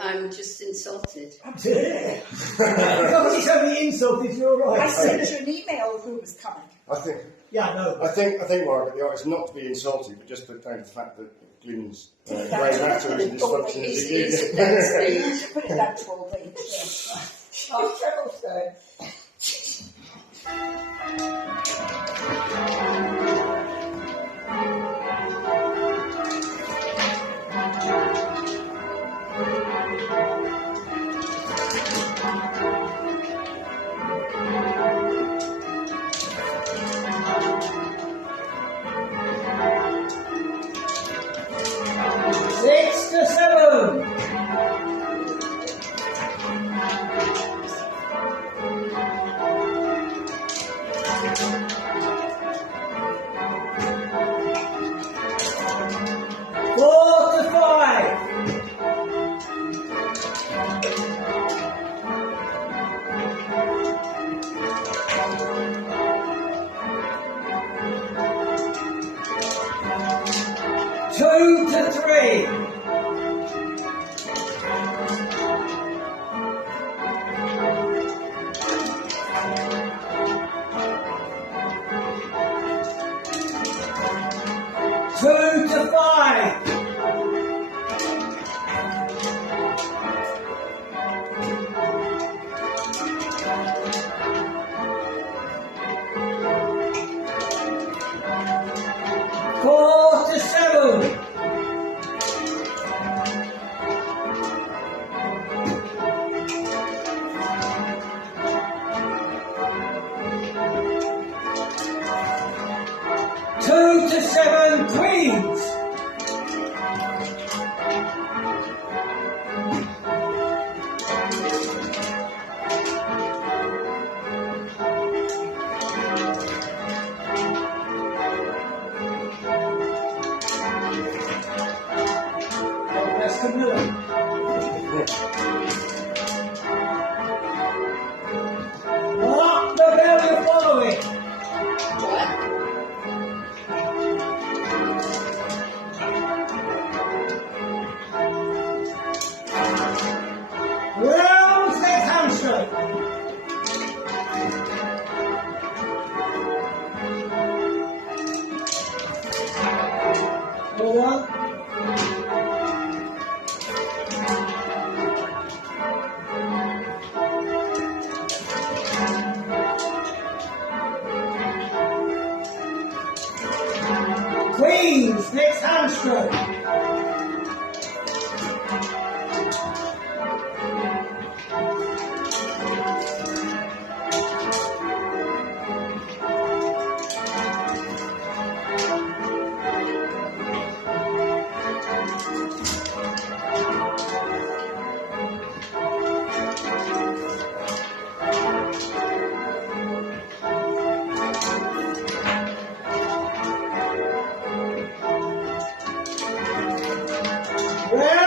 I'm just insulted. Absolutely. Nobody's only insulted, you're right. I sent you an email of who was coming. I think, I think, Margaret, the artist not to be insulted, but just put down the fact that Glyn's grey matter is a dysfunction. Put it down to all things. Oh, Treblestone. Queens, next hamstring. Well,